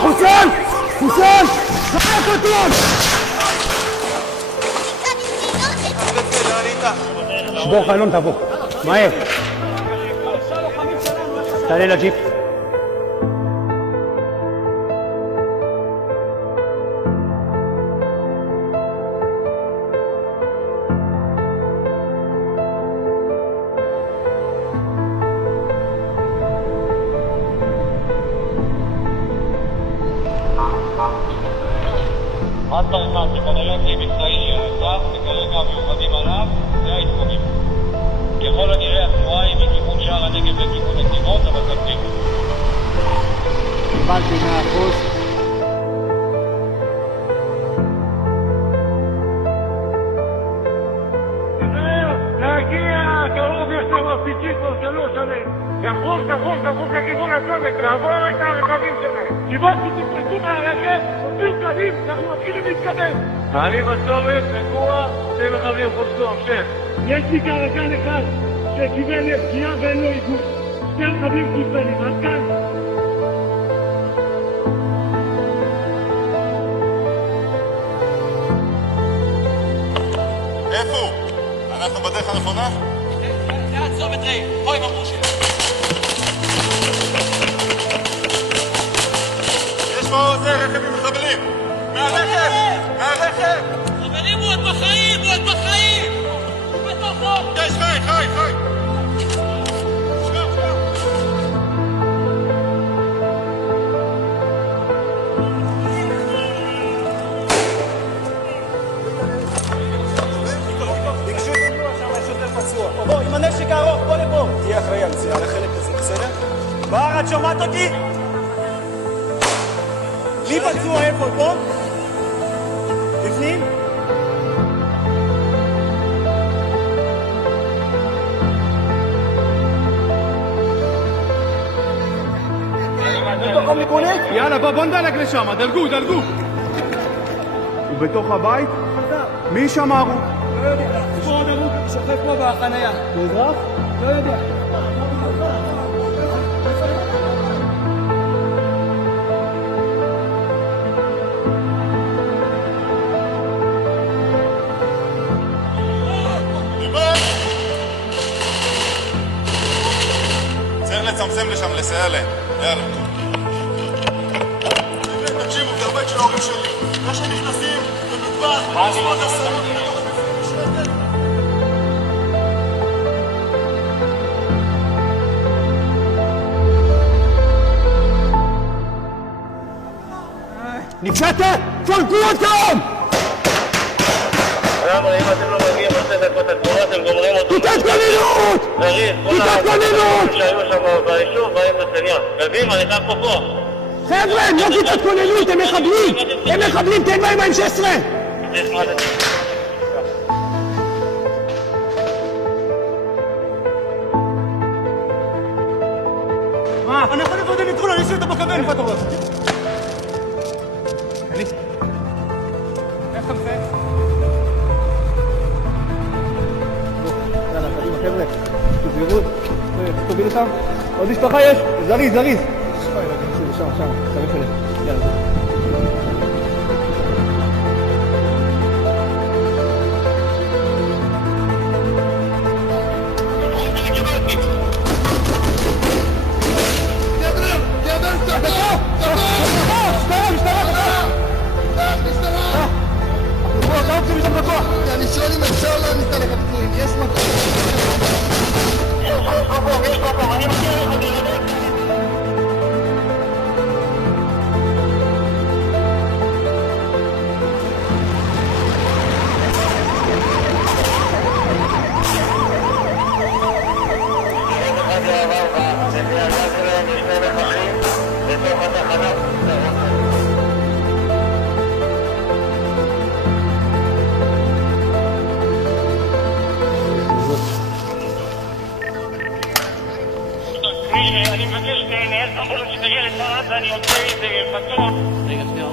חוסן! חוסן! חלק אותו! שבור חלון, תבוא. מהר. תעלה לג'יפ. עד בזמן שכנראה מבצעי שנוסף וכרגע המיוחדים עליו, זה העדכונים. ככל הנראה התנועה היא מכיוון שער הנגב לכיוון נתיבות, אבל תמתינו. קיבלתי 100%. להגיע, קרוב יש לנו פיצ'ית פה 3 עליהם. דחוף לכיוון הצומת, לעבור את הרכבים שלהם. קיבלתי תפרצו מהרכב, עושים קדים, אנחנו מתחילים להתקדם. אני בצומת, רגוע, 2 רכבים חוסלו, המשך. יש לי קרקן אחד שקיבל פגיעה ואין לו עיגול. 2 רכבים חוסלנים, עד כאן. איפה הוא? אנחנו בדרך הנכונה? זה הצומת ראי, פה עם אמרו שלי. יש פה זה רכב עם מחבלים! מהרכב! מהרכב! חברים, הוא עוד בחיים! הוא בתוכו! יש, חי! שם! ביקשו פיתוח שם, יש יותר פצוע. בוא, עם הנשק הארוך, בוא לפה. תהיה אחראי על זה, על החלק הזה, בסדר? בר, את שומעת אותי? מי פצוע איפה? פה? בפנים? בתוך המיגונית? יאללה, בוא נדלג לשם, דלגו. הוא בתוך הבית? מי שם הרוג? לא יודע. יש פה עוד הרוג שוכב פה בחנייה. זה אזרח? לא יודע. צריך לצמצם לשם, לסייע להם. יאללה. תקשיבו, זה הבית של ההורים שלי. זה שנכנסים במטבח, בצפות הסלון. נפשטת? פרקו אותם! אם אתם לא מגיעים לשתי דקות התמונה, אתם גומרים אותו. כיתת כוננות! כיתת כוננות! שהיו שם ביישוב, באים לסניון. רבים, אני חייב פה. חבר'ה, הם לא כיתת כוננות, הם מחבלים, תן בהם M16! מה? אני יכול לבוא לנטרול, אני אשאיר את המכוון. איפה אתה רואה? אני... איך אתה מסיים? יאללה, קדימה, חבר'ה, תסגרו, תוביל אותם. עוד משפחה יש, זריז. שם, צריך אליהם. יאללה. אני שואל אם אפשר לא ניתן לך פתורים, יש מקום. יש מקום, אני מכיר לך בלעדיך. אני מבקש לנהל את אמבולנס שתגיע לצה"ל ואני יוצא איזה פצוע. רגע, שנייה.